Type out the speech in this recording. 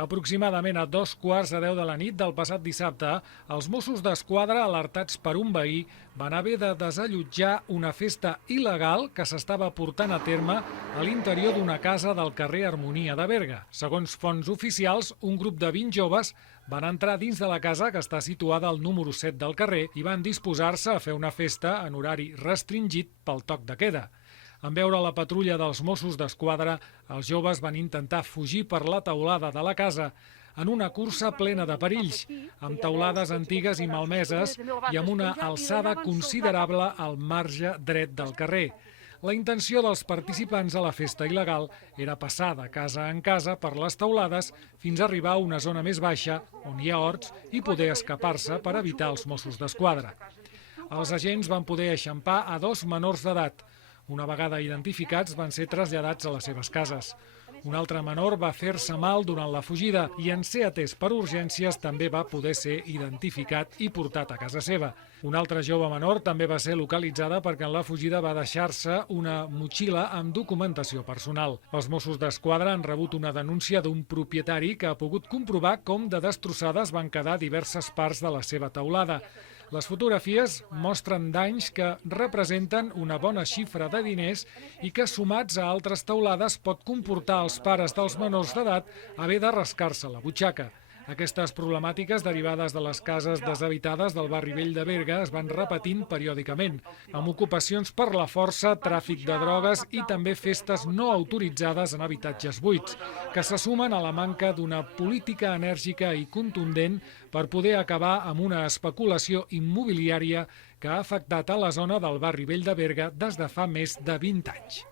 Aproximadament a 2:15 de la nit del passat dissabte, els Mossos d'Esquadra, alertats per un veí, van haver de desallotjar una festa il·legal que s'estava portant a terme a l'interior d'una casa del carrer Harmonia de Berga. Segons fonts oficials, un grup de 20 joves van entrar dins de la casa, que està situada al número 7 del carrer, i van disposar-se a fer una festa en horari restringit pel toc de queda. En veure la patrulla dels Mossos d'Esquadra, els joves van intentar fugir per la teulada de la casa en una cursa plena de perills, amb teulades antigues i malmeses i amb una alçada considerable al marge dret del carrer. La intenció dels participants a la festa il·legal era passar de casa en casa per les teulades fins a arribar a una zona més baixa, on hi ha horts, i poder escapar-se per evitar els Mossos d'Esquadra. Els agents van poder eixampar a 2 menors d'edat. Una vegada identificats, van ser traslladats a les seves cases. Un altre menor va fer-se mal durant la fugida i, en ser atès per urgències, també va poder ser identificat i portat a casa seva. Una altra jove menor també va ser localitzada perquè en la fugida va deixar-se una motxilla amb documentació personal. Els Mossos d'Esquadra han rebut una denúncia d'un propietari que ha pogut comprovar com de destrossades van quedar diverses parts de la seva teulada. Les fotografies mostren danys que representen una bona xifra de diners i que, sumats a altres teulades, pot comportar als pares dels menors d'edat haver de rascar-se la butxaca. Aquestes problemàtiques derivades de les cases deshabitades del barri vell de Berga es van repetint periòdicament, amb ocupacions per la força, tràfic de drogues i també festes no autoritzades en habitatges buits, que se sumen a la manca d'una política enèrgica i contundent per poder acabar amb una especulació immobiliària que ha afectat a la zona del barri vell de Berga des de fa més de 20 anys.